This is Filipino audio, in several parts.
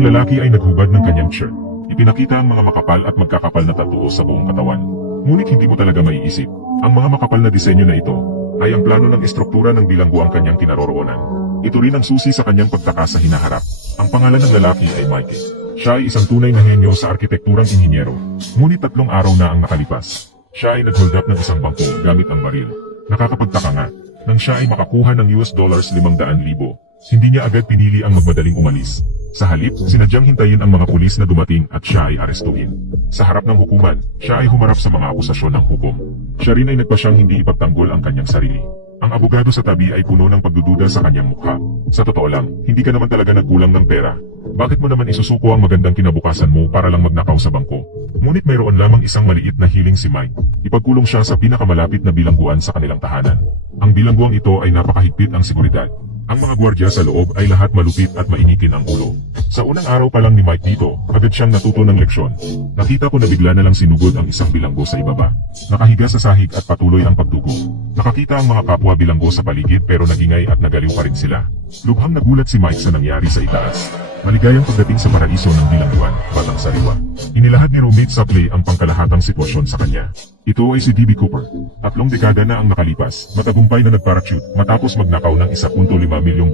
Ang lalaki ay naghubad ng kanyang shirt. Ipinakita ang mga makapal at magkakapal na tattoo sa buong katawan. Ngunit hindi mo talaga maiisip, ang mga makapal na disenyo na ito ay ang plano ng estruktura ng bilanggo ang kanyang kinaroroonan. Ito rin ang susi sa kanyang pagtaka sa hinaharap. Ang pangalan ng lalaki ay Mike. Siya ay isang tunay na henyo sa arkitekturang inhinyero. Ngunit 3 araw na ang nakalipas. Siya ay nag-hold up ng isang bangko gamit ang baril. Nakakapagtaka nga, nang siya ay makakuha ng $500,000, hindi niya agad pinili ang magmadaling umalis. Sa halip, sinadyang hintayin ang mga pulis na dumating at siya ay arestuhin. Sa harap ng hukuman, siya ay humarap sa mga akusasyon ng hukom. Siya rin ay nagpasyang hindi ipagtanggol ang kanyang sarili. Ang abogado sa tabi ay puno ng pagdududa sa kanyang mukha. Sa totoo lang, hindi ka naman talaga nagkulang ng pera. Bakit mo naman isusuko ang magandang kinabukasan mo para lang magnakaw sa bangko? Ngunit mayroon lamang isang maliit na hiling si Mike. Ipagkulong siya sa pinakamalapit na bilangguan sa kanilang tahanan. Ang bilangguang ito ay napakahigpit ang seguridad. Ang mga gwardiya sa loob ay lahat malupit at mainitin ang ulo. Sa unang araw pa lang ni Mike dito, agad siyang natuto ng leksyon. Nakita ko na bigla na lang sinugod ang isang bilanggo sa ibaba. Nakahiga sa sahig at patuloy ang pagdugo. Nakakita ang mga kapwa bilanggo sa paligid pero nagingay at nagaliw pa rin sila. Lubhang nagulat si Mike sa nangyari sa itaas. Maligayang pagdating sa paraiso ng bilangguan, batang sariwa. Inilahad ni roommate Sapley ang pangkalahatang sitwasyon sa kanya. Ito ay si D.B. Cooper. 3 dekada na ang nakalipas, matagumpay na nagparachute matapos magnakaw ng $1.5 milyong.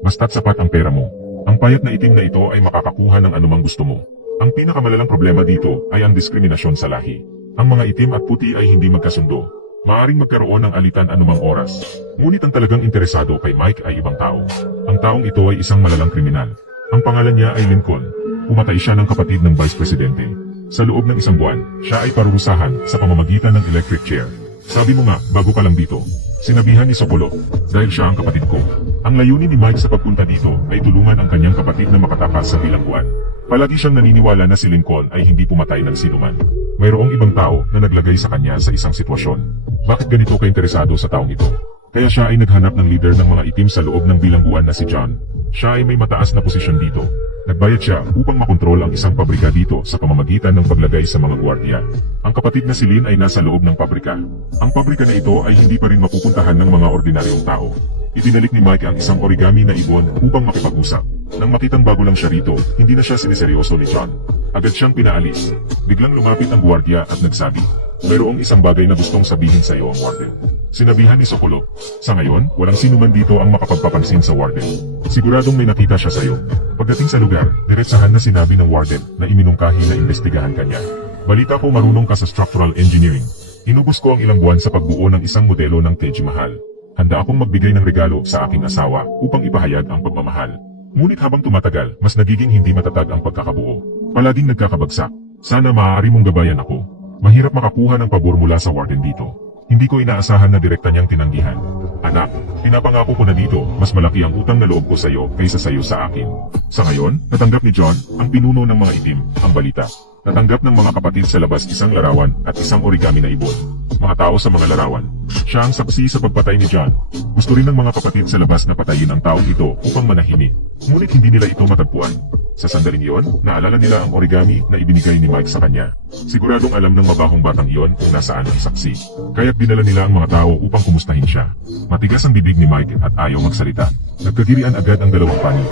Basta't sapat ang pera mo. Ang payat na itim na ito ay makakakuha ng anumang gusto mo. Ang pinakamalalang problema dito ay ang diskriminasyon sa lahi. Ang mga itim at puti ay hindi magkasundo. Maaring magkaroon ng alitan anumang oras. Ngunit ang talagang interesado kay Mike ay ibang tao. Ang taong ito ay isang malalang kriminal. Ang pangalan niya ay Lincoln. Pumatay siya ng kapatid ng Vice Presidente. Sa loob ng 1 buwan, siya ay parurusahan sa pamamagitan ng electric chair. Sabi mo nga, bago ka lang dito. Sinabihan ni Sopolo, dahil siya ang kapatid ko. Ang layunin ni Mike sa pagpunta dito ay tulungan ang kanyang kapatid na makatakas sa bilangguan. Palagi siyang naniniwala na si Lincoln ay hindi pumatay ng sinuman. Mayroong ibang tao na naglagay sa kanya sa isang sitwasyon. Bakit ganito ka-interesado sa taong ito? Kaya siya ay naghanap ng leader ng mga itim sa loob ng bilangguan na si John. Siya ay may mataas na posisyon dito. Nagbayad siya upang makontrol ang isang pabrika dito sa pamamagitan ng paglagay sa mga gwardiya. Ang kapatid na si Lynn ay nasa loob ng pabrika. Ang pabrika na ito ay hindi pa rin mapupuntahan ng mga ordinaryong tao. Ibinalik ni Mike ang isang origami na ibon upang makipag-usap. Nang makitang bago lang siya rito, hindi na siya siniseryoso ni John. Agad siyang pinaalis. Biglang lumapit ang gwardiya at nagsabi, "Mayroong isang bagay na gustong sabihin sa iyo ang warden." Sinabihan ni Sokolo, "Sa ngayon, walang sino man dito ang makapagpapansin sa warden. Siguradong may nakita siya sa iyo." Pagdating sa lugar, diretsahan na sinabi ng warden na iminungkahi na imbestigahan kanya. "Balita ko marunong ka sa structural engineering. Inubos ko ang ilang buwan sa pagbuo ng isang modelo ng Taj Mahal. Handa akong magbigay ng regalo sa aking asawa upang ipahayag ang pagmamahal. Ngunit habang tumatagal, mas nagiging hindi matatag ang pagkakabuo. Palaging nagkakabagsak. Sana maaari mong gabayan ako. Mahirap makakuha ng pabor mula sa warden dito. Hindi ko inaasahan na direkta niyang tinanggihan. Anak, pinapangako ko na dito, mas malaki ang utang na loob ko sa iyo kaysa sa iyo sa akin." Sa ngayon, natanggap ni John, ang pinuno ng mga itim, ang balita. Natanggap ng mga kapatid sa labas isang larawan at isang origami na ibon. Mga tao sa mga larawan. Siya ang saksi sa pagpatay ni John. Gusto rin ng mga kapatid sa labas na patayin ang taong ito upang manahimik. Ngunit hindi nila ito matagpuan. Sa sandaling iyon, naalala nila ang origami na ibinigay ni Mike sa kanya. Siguradong alam ng mabahong batang iyon kung nasaan ang saksi. Kaya't dinala nila ang mga tao upang kumustahin siya. Matigas ang bibig ni Mike at ayaw magsalita. Nagkagirian agad ang dalawang panig.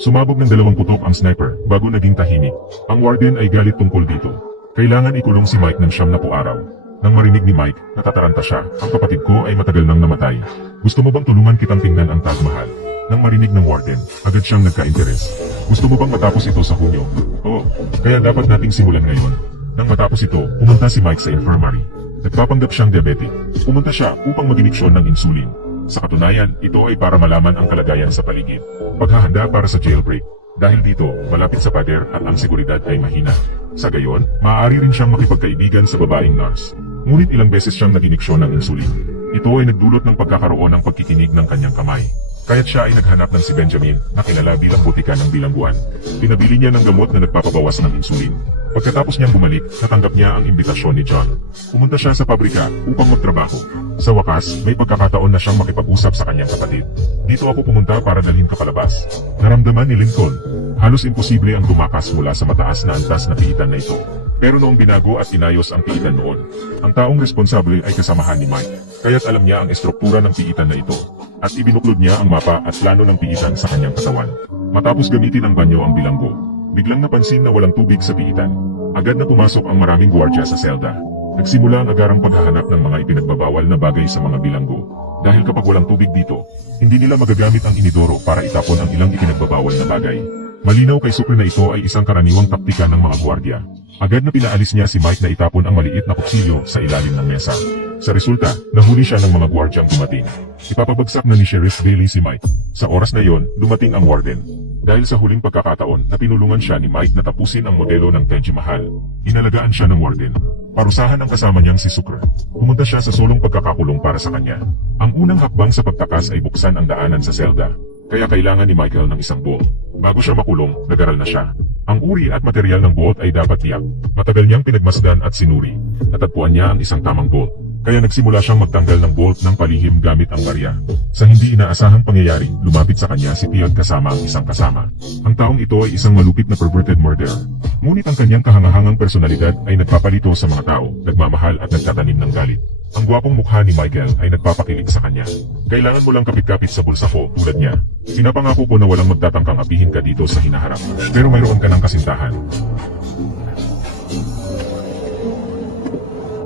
Sumabog ng 2 putok ang sniper bago naging tahimik. Ang warden ay galit tungkol dito. Kailangan ikulong si Mike ng 7 araw. Nang marinig ni Mike, natataranta siya. "Ang kapatid ko ay matagal nang namatay. Gusto mo bang tulungan kitang tingnan ang Taj Mahal?" Nang marinig ng warden, agad siyang nagka-interes. "Gusto mo bang matapos ito sa Hunyo?" "Oo, kaya dapat nating simulan ngayon." Nang matapos ito, pumunta si Mike sa infirmary. Nagpapanggap siyang diabetic. Pumunta siya upang mag-iniksyon ng insulin. Sa katunayan, ito ay para malaman ang kalagayan sa paligid. Paghahanda para sa jailbreak. Dahil dito, malapit sa pader at ang seguridad ay mahina. Sa gayon, maaari rin siyang makipagkaibigan sa babaeng nurse. Ngunit ilang beses siyang nag-iniksyon ng insulin. Ito ay nagdulot ng pagkakaroon ng pagkikinig ng kanyang kamay. Kaya't siya ay naghanap ng si Benjamin, na kilala bilang butika ng bilangguan. Pinabili niya ng gamot na nagpapabawas ng insulin. Pagkatapos niyang bumalik, natanggap niya ang imbitasyon ni John. Pumunta siya sa pabrika upang magtrabaho. Sa wakas, may pagkakataon na siyang makipag-usap sa kanyang kapatid. "Dito ako pumunta para dalhin ka palabas." Naramdaman ni Lincoln. Halos imposible ang tumakas mula sa mataas na antas na pihitan na ito. Pero noong binago at inayos ang piitan noon, ang taong responsable ay kasamahan ni Mike. Kaya't alam niya ang estruktura ng piitan na ito, at ibinuklod niya ang mapa at plano ng piitan sa kanyang katawan. Matapos gamitin ng banyo ang bilanggo, biglang napansin na walang tubig sa piitan. Agad na pumasok ang maraming gwardiya sa selda. Nagsimula ang agarang paghahanap ng mga ipinagbabawal na bagay sa mga bilanggo. Dahil kapag walang tubig dito, hindi nila magagamit ang inidoro para itapon ang ilang ipinagbabawal na bagay. Malinaw kay Sucre na ito ay isang karaniwang taktika ng mga gwardiya. Agad na pinaalis niya si Mike na itapon ang maliit na kutsilyo sa ilalim ng mesa. Sa resulta, nahuli siya ng mga gwardyang dumating. Ipapabagsak na ni Sheriff Bailey si Mike. Sa oras na yon, dumating ang warden. Dahil sa huling pagkakataon na pinulungan siya ni Mike na tapusin ang modelo ng Taj Mahal, inalagaan siya ng warden. Parusahan ang kasama niyang si Sucre. Pumunta siya sa sulong pagkakakulong para sa kanya. Ang unang hakbang sa pagtakas ay buksan ang daanan sa selda. Kaya kailangan ni Michael ng isang bolt. Bago siya makulong, nag-aral na siya. Ang uri at material ng bolt ay dapat tiyak. Matagal niyang pinagmasdan at sinuri. Natagpuan niya ang isang tamang bolt. Kaya nagsimula siyang magtanggal ng bolt ng palihim gamit ang barya. Sa hindi inaasahang pangyayari, lumapit sa kanya si Tiag kasama ang isang kasama. Ang taong ito ay isang malupit na perverted murderer. Ngunit ang kanyang kahangahangang personalidad ay nagpapalito sa mga tao, nagmamahal at nagtatanim ng galit. Ang gwapong mukha ni Michael ay nagpapakilig sa kanya. Kailangan mo lang kapit-kapit sa bulsa ko tulad niya. Pinapangako ko na walang magtatangkang apihin ka dito sa hinaharap. Pero mayroon ka ng kasintahan.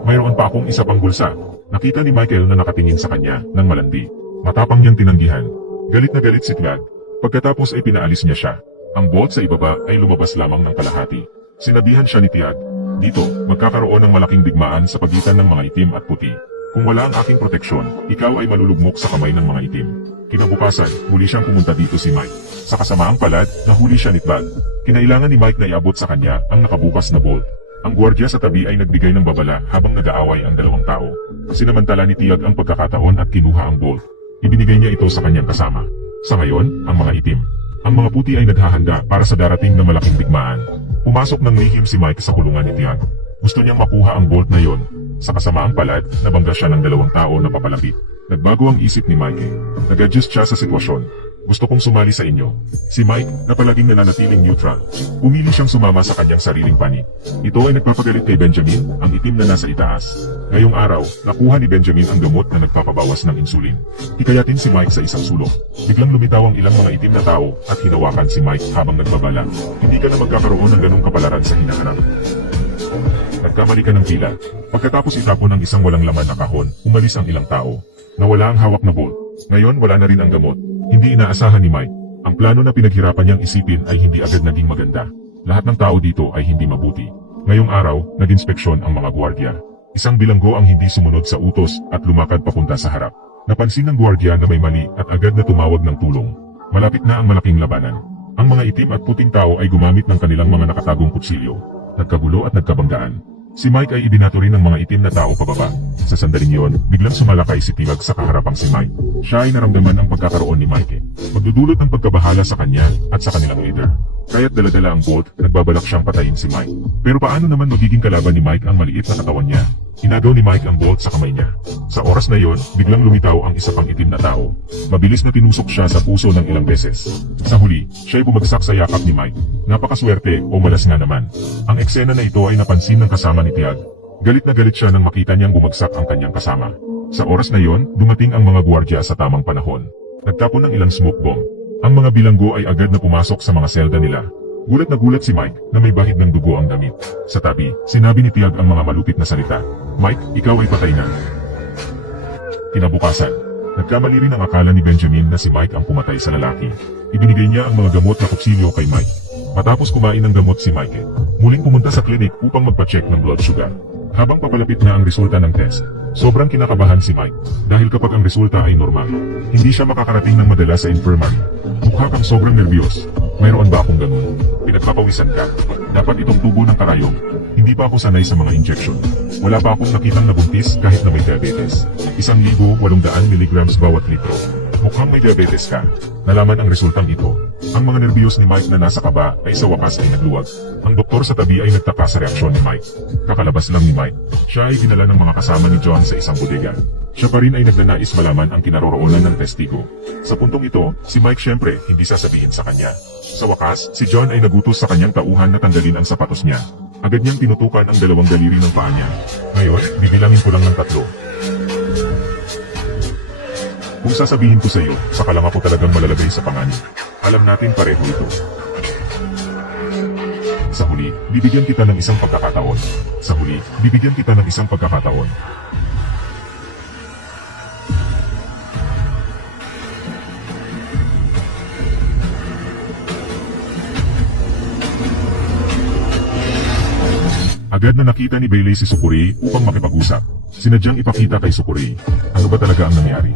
Mayroon pa akong isa pang bulsa. Nakita ni Michael na nakatingin sa kanya ng malandi. Matapang niyang tinanggihan. Galit na galit si Tiag. Pagkatapos ay pinaalis niya siya. Ang bolt sa ibaba ay lumabas lamang ng kalahati. Sinabihan siya ni Tiag, "Dito, magkakaroon ng malaking digmaan sa pagitan ng mga itim at puti. Kung wala ang aking proteksyon, ikaw ay malulugmok sa kamay ng mga itim." Kinabukasan, muli siyang pumunta dito si Mike. Sa kasamaang palad, nahuli siya ni Tiag. Kinailangan ni Mike na iabot sa kanya ang nakabukas na bolt. Ang gwardiya sa tabi ay nagbigay ng babala habang nag-aaway ang dalawang tao. Sinamantala ni Tiag ang pagkakataon at kinuha ang bolt. Ibinigay niya ito sa kanyang kasama. Sa ngayon, ang mga itim. Ang mga puti ay naghahanda para sa darating na malaking digmaan. Pumasok ng lihim si Mike sa kulungan ni Tiag. Gusto niyang makuha ang bolt na yon. Sa kasamaang palad, nabangga siya ng dalawang tao na papalapit. Nagbago ang isip ni Mike. Nag-adjust siya sa sitwasyon. "Gusto kong sumali sa inyo." Si Mike, na palaging nananatiling neutral, pumili siyang sumama sa kanyang sariling panig. Ito ay nagpapagalit kay Benjamin, ang itim na nasa itaas. Ngayong araw, nakuha ni Benjamin ang gamot na nagpapabawas ng insulin. Hikayatin si Mike sa isang sulok. Biglang lumitaw ang ilang mga itim na tao at hinawakan si Mike habang nagbabala. "Hindi ka na magkakaroon ng ganong kapalaran sa hinaharap. Nagkamali ka ng pila." Pagkatapos itapon ng isang walang laman na kahon, umalis ang ilang tao. Nawala ang hawak na bolt. Ngayon wala na rin ang gamot. Hindi inaasahan ni Mike. Ang plano na pinaghirapan niyang isipin ay hindi agad naging maganda. Lahat ng tao dito ay hindi mabuti. Ngayong araw, nag-inspeksyon ang mga gwardiya. Isang bilanggo ang hindi sumunod sa utos at lumakad papunta sa harap. Napansin ng gwardiya na may mali at agad na tumawag ng tulong. Malapit na ang malaking labanan. Ang mga itim at puting tao ay gumamit ng kanilang mga nakatagong kutsilyo. Nagkagulo at nagkabanggaan. Si Mike ay ibinato rin ng mga itim na tao pababa. Sa sandaling yon, biglang sumalakay si Tiag sa kaharapang si Mike. Siya ay naramdaman ang pagkakaroon ni Mike. Magdudulot ng pagkabahala sa kanya at sa kanilang leader. Kaya't daladala ang bolt, nagbabalak siyang patayin si Mike. Pero paano naman magiging kalaban ni Mike ang maliit na katawan niya? Inagaw ni Mike ang bolt sa kamay niya. Sa oras na yon, biglang lumitaw ang isa pang itim na tao. Mabilis na tinusok siya sa puso ng ilang beses. Sa huli, siya ay bumagsak sa yakap ni Mike. Napakaswerte o malas nga naman. Ang eksena na ito ay napansin ng kasama ni Tiag. Galit na galit siya nang makita niyang bumagsak ang kanyang kasama. Sa oras na yon, dumating ang mga gwardiya sa tamang panahon. Nagtapon ng ilang smoke bomb. Ang mga bilanggo ay agad na pumasok sa mga selda nila. Gulat na gulat si Mike na may bahid ng dugo ang damit. Sa tabi, sinabi ni Tiag ang mga malupit na salita. "Mike, ikaw ay patay na." Kinabukasan, nagkamali rin ang akala ni Benjamin na si Mike ang pumatay sa lalaki. Ibinigay niya ang mga gamot na kutsilyo kay Mike. Matapos kumain ng gamot si Mike, muling pumunta sa klinik upang magpa-check ng blood sugar. Habang papalapit na ang resulta ng test, sobrang kinakabahan si Mike. Dahil kapag ang resulta ay normal, hindi siya makakarating ng madala sa infirmary. Mukha kang sobrang nervyos. "Mayroon ba akong ganun? Pinagpapawisan ka. Dapat itong tubo ng karayom. Hindi pa ako sanay sa mga injection. Wala pa akong nakitang nabuntis kahit na may diabetes. 1,800 mg bawat litro. Mukhang may diabetes ka." Nalaman ang resultang ito. Ang mga nerbiyos ni Mike na nasa kaba ay sa wakas ay nagluwag. Ang doktor sa tabi ay nagtaka sa reaksyon ni Mike. Kakalabas lang ni Mike, siya ay dinala ng mga kasama ni John sa isang bodega. Siya pa rin ay nagnanais malaman ang kinaroroonan ng testigo. Sa puntong ito, si Mike syempre hindi sasabihin sa kanya. Sa wakas, si John ay nagutos sa kanyang tauhan na tanggalin ang sapatos niya. Agad niyang tinutukan ang dalawang daliri ng paa niya. Ngayon, bibilangin ko lang ng 3. Kung sasabihin ko sa iyo, saka lang ako talagang malalagay sa panganib. Alam natin pareho ito. Sa huli, bibigyan kita ng isang pagkakataon. Sa huli, bibigyan kita ng isang pagkakataon. Agad na nakita ni Bailey si Sukuri upang makipag-usap. Sinadyang ipakita kay Sukuri. Ano ba talaga ang nangyari?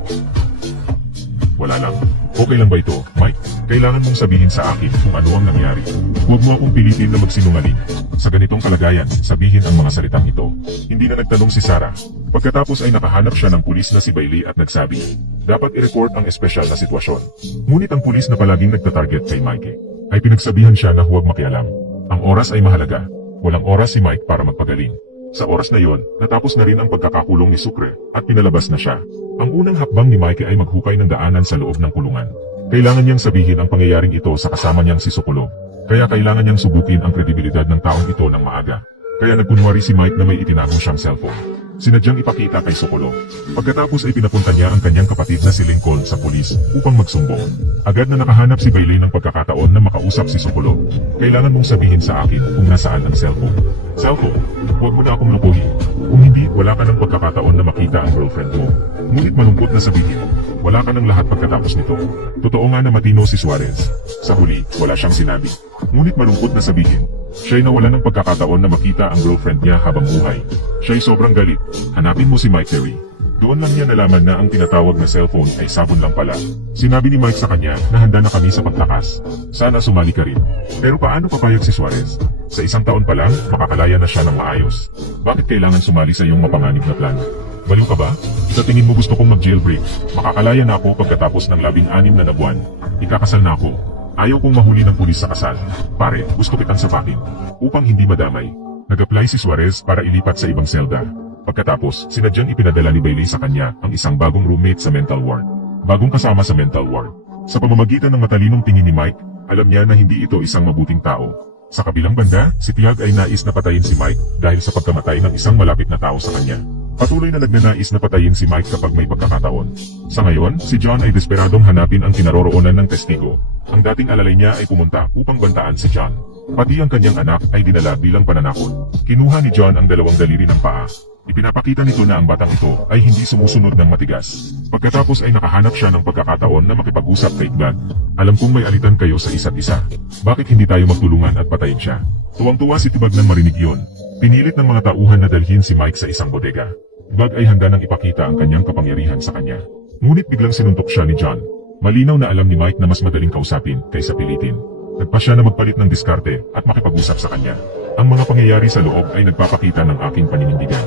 Wala lang. Okay lang ba ito, Mike? Kailangan mong sabihin sa akin kung ano ang nangyari. Huwag mo akong pilitin na magsinungaling. Sa ganitong kalagayan, sabihin ang mga salitang ito. Hindi na nagtanong si Sarah. Pagkatapos ay nakahanap siya ng pulis na si Bailey at nagsabi, dapat i-report ang espesyal na sitwasyon. Ngunit ang pulis na palaging nagtatarget kay Mike ay pinagsabihan siya na huwag makialam. Ang oras ay mahalaga. Walang oras si Mike para magpagaling. Sa oras na yon, natapos na rin ang pagkakakulong ni Sucre at pinalabas na siya. Ang unang hakbang ni Mike ay maghukay ng daanan sa loob ng kulungan. Kailangan niyang sabihin ang pangyayaring ito sa kasama niyang si Sokolo. Kaya kailangan niyang subukin ang kredibilidad ng taong ito ng maaga. Kaya nagkunwari si Mike na may itinagong siyang cellphone. Sinadyang ipakita kay Sokolo. Pagkatapos ay pinapunta niya ang kanyang kapatid na si Lincoln sa pulis upang magsumbong. Agad na nakahanap si Bailey ng pagkakataon na makausap si Sokolo. Kailangan mong sabihin sa akin kung nasaan ang cellphone. Cellphone, huwag mo na akong lukuhin. Kung hindi, wala ka ng pagkakataon na makita ang girlfriend mo. Ngunit malungkot na sabihin, wala ka ng lahat pagkatapos nito. Totoo nga na matino si Suarez. Sa huli, wala siyang sinabi. Ngunit malungkot na sabihin, siya'y nawala ng pagkakataon na makita ang girlfriend niya habang buhay. Siya'y sobrang galit. Hanapin mo si Mike Terry. Doon lang niya nalaman na ang tinatawag na cellphone ay sabon lang pala. Sinabi ni Mike sa kanya na handa na kami sa pagtakas. Sana sumali ka rin. Pero paano papayag si Suarez? Sa 1 taon pa lang, makakalaya na siya ng maayos. Bakit kailangan sumali sa iyong mapanganib na plano? Baliw ka ba? Sa tingin mo gusto kong mag-jailbreak? Makakalaya na ako pagkatapos ng 16 na buwan. Ikakasal na ako. Ayaw kong mahuli ng pulis sa kasal. Pare, gusto kitang sapakin. Upang hindi madamay. Nag-apply si Suarez para ilipat sa ibang selda. Pagkatapos, sinadyang ipinadala ni Bailey sa kanya ang isang bagong roommate sa mental ward. Bagong kasama sa mental ward. Sa pamamagitan ng matalinong tingin ni Mike, alam niya na hindi ito isang mabuting tao. Sa kabilang banda, si Tiag ay nais na patayin si Mike dahil sa pagkamatay ng isang malapit na tao sa kanya. Patuloy na nagnanais na patayin si Mike kapag may pagkakataon. Sa ngayon, si John ay desperadong hanapin ang kinaroroonan ng testigo. Ang dating alalay niya ay pumunta upang bantaan si John. Pati ang kanyang anak ay dinala bilang pananakot. Kinuha ni John ang 2 daliri ng paa. Ipinapakita nito na ang batang ito ay hindi sumusunod ng matigas. Pagkatapos ay nakahanap siya ng pagkakataon na makipag-usap kay Glad. Alam kong may alitan kayo sa isa't isa. Bakit hindi tayo magtulungan at patayin siya? Tuwang-tuwa si Tibag nang marinig yun. Pinilit ng mga tauhan na dalhin si Mike sa isang bodega. Tibag ay handa nang ipakita ang kanyang kapangyarihan sa kanya. Ngunit biglang sinuntok siya ni John. Malinaw na alam ni Mike na mas madaling kausapin kaysa pilitin. Nagpa siya na magpalit ng diskarte at makipag-usap sa kanya. Ang mga pangyayari sa loob ay nagpapakita ng aking paninindigan.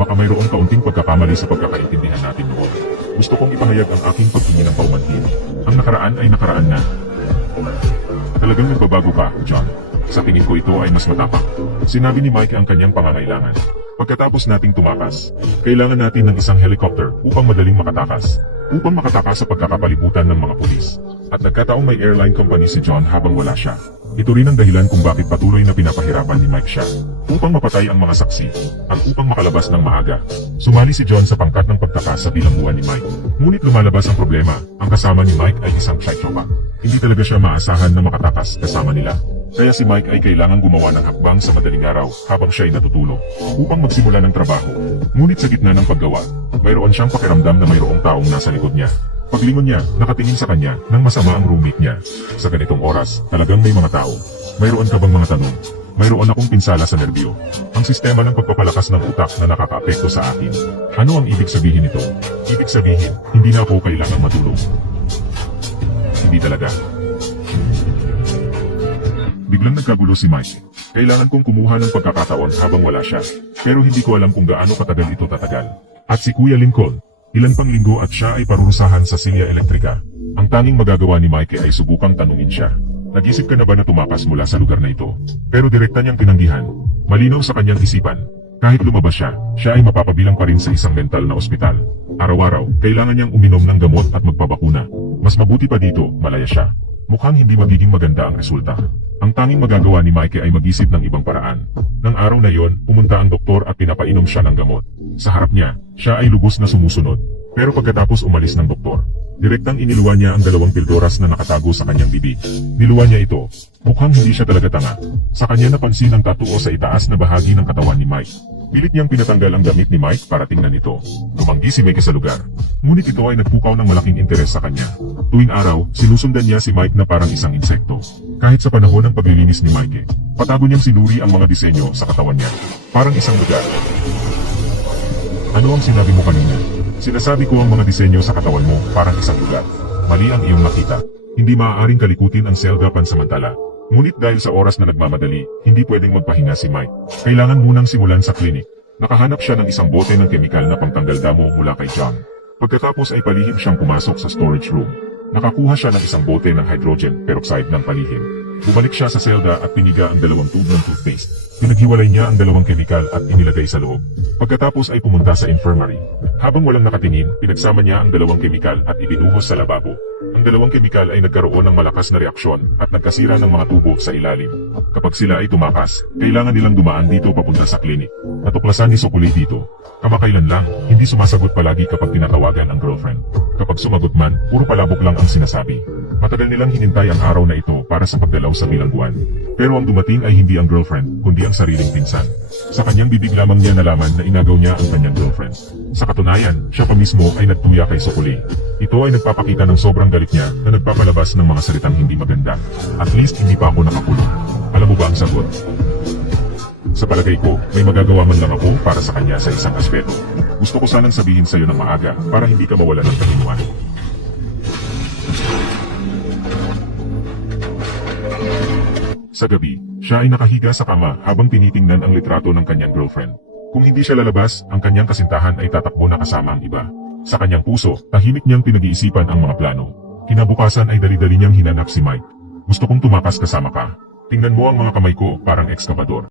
Baka mayroong kaunting pagkakamali sa pagkakaintindihan natin noon. Gusto kong ipahayag ang aking pagtingin ng paumanhin. Ang nakaraan ay nakaraan na. Talagang nagbabago ka, John. Sa tingin ko ito ay mas matapang. Sinabi ni Mike ang kanyang pangangailangan. Pagkatapos nating tumakas, kailangan natin ng isang helicopter upang madaling makatakas. Upang makatakas sa pagkakapalibutan ng mga pulis. At nagkataong may airline company si John habang wala siya. Ito rin ang dahilan kung bakit patuloy na pinapahirapan ni Mike siya. Upang mapatay ang mga saksi, at upang makalabas ng maaga. Sumali si John sa pangkat ng pagtakas sa bilangguan ni Mike. Ngunit lumalabas ang problema, ang kasama ni Mike ay isang psychopath. Hindi talaga siya maasahan na makatakas kasama nila. Kaya si Mike ay kailangang gumawa ng hakbang sa madaling araw habang siya ay natutulog upang magsimula ng trabaho. Ngunit sa gitna ng paggawa, mayroon siyang pakiramdam na mayroong taong nasa likod niya. Paglingon niya, nakatingin sa kanya nang masama ang roommate niya. Sa ganitong oras, talagang may mga tao. Mayroon ka bang mga tanong? Mayroon akong pinsala sa nerbyo. Ang sistema ng pagpapalakas ng utak na nakakaapekto sa akin. Ano ang ibig sabihin nito? Ibig sabihin, hindi na ako kailangang matulog. Hindi talaga. Biglang nagkagulo si Mike. Kailangan kong kumuha ng pagkakataon habang wala siya. Pero hindi ko alam kung gaano katagal ito tatagal. At si Kuya Lincoln, ilan pang linggo at siya ay parurusahan sa silya elektrika. Ang tanging magagawa ni Mike ay subukang tanungin siya. Nag-isip ka na ba na tumakas mula sa lugar na ito? Pero direkta niyang tinanggihan. Malinaw sa kanyang isipan. Kahit lumabas siya, siya ay mapapabilang pa rin sa isang mental na ospital. Araw-araw, kailangan niyang uminom ng gamot at magpabakuna. Mas mabuti pa dito, malaya siya. Mukhang hindi magiging maganda ang resulta. Ang tanging magagawa ni Mike ay mag-isip ng ibang paraan. Nang araw na yon, pumunta ang doktor at pinapainom siya ng gamot. Sa harap niya, siya ay lubos na sumusunod. Pero pagkatapos umalis ng doktor, direktang iniluwa niya ang 2 pildoras na nakatago sa kanyang bibig. Niluwa niya ito. Mukhang hindi siya talaga tanga. Sa kanya napansin ang tattoo sa itaas na bahagi ng katawan ni Mike. Pilit niyang pinatanggal ang damit ni Mike para tingnan ito. Tumanggi si Mike sa lugar. Ngunit ito ay nagpukaw ng malaking interes sa kanya. Tuwing araw, sinusundan niya si Mike na parang isang insekto. Kahit sa panahon ng paglilinis ni Mike, patago niyang sinuri ang mga disenyo sa katawan niya. Parang isang lugar. Ano ang sinabi mo kanina? Sinasabi ko ang mga disenyo sa katawan mo parang isang lugar. Mali ang iyong nakita. Hindi maaaring kalikutin ang selga pansamantala. Ngunit dahil sa oras na nagmamadali, hindi pwedeng magpahinga si Mike. Kailangan munang simulan sa klinik. Nakahanap siya ng isang bote ng kemikal na pangtanggal damo mula kay John. Pagkatapos ay palihim siyang pumasok sa storage room. Nakakuha siya ng isang bote ng hydrogen peroxide ng palihim. Bumalik siya sa selda at piniga ang 2 tube ng toothpaste. Pinaghiwalay niya ang 2 kemikal at inilagay sa loob. Pagkatapos ay pumunta sa infirmary. Habang walang nakatingin, pinagsama niya ang 2 kemikal at ibinuhos sa lababo. Ang 2 kemikal ay nagkaroon ng malakas na reaksyon at nagkasira ng mga tubo sa ilalim. Kapag sila ay tumakas, kailangan nilang dumaan dito papunta sa klinik. Natuklasan ni Sokuli dito. Kamakailan lang, hindi sumasagot palagi kapag tinatawagan ang girlfriend. Kapag sumagot man, puro palabok lang ang sinasabi. Matagal nilang hinintay ang araw na ito para sa pagdalaw sa bilangguan. Pero ang dumating ay hindi ang girlfriend, kundi ang sariling pinsan. Sa kanyang bibig lamang niya nalaman na inagaw niya ang kanyang girlfriend. Sa katunayan, siya pa mismo ay nagtuya kay Sokuli. Ito ay nagpapakita ng sobrang galit niya na nagpapalabas ng mga salitang hindi maganda. At least hindi pa ako nakakulong. Alam mo ba ang sagot? Sa palagay ko, may magagawa man lang ako para sa kanya sa isang aspeto. Gusto ko sanang sabihin sa iyo ng maaga para hindi ka mawala ng katinuan. Sa gabi, siya ay nakahiga sa kama habang tinitingnan ang litrato ng kanyang girlfriend. Kung hindi siya lalabas, ang kanyang kasintahan ay tatakbo na kasama ang iba. Sa kanyang puso, tahimik niyang pinag-iisipan ang mga plano. Kinabukasan ay dali-dali niyang hinanap si Mike. Gusto kong tumakas kasama ka. Tingnan mo ang mga kamay ko, parang ekskabador.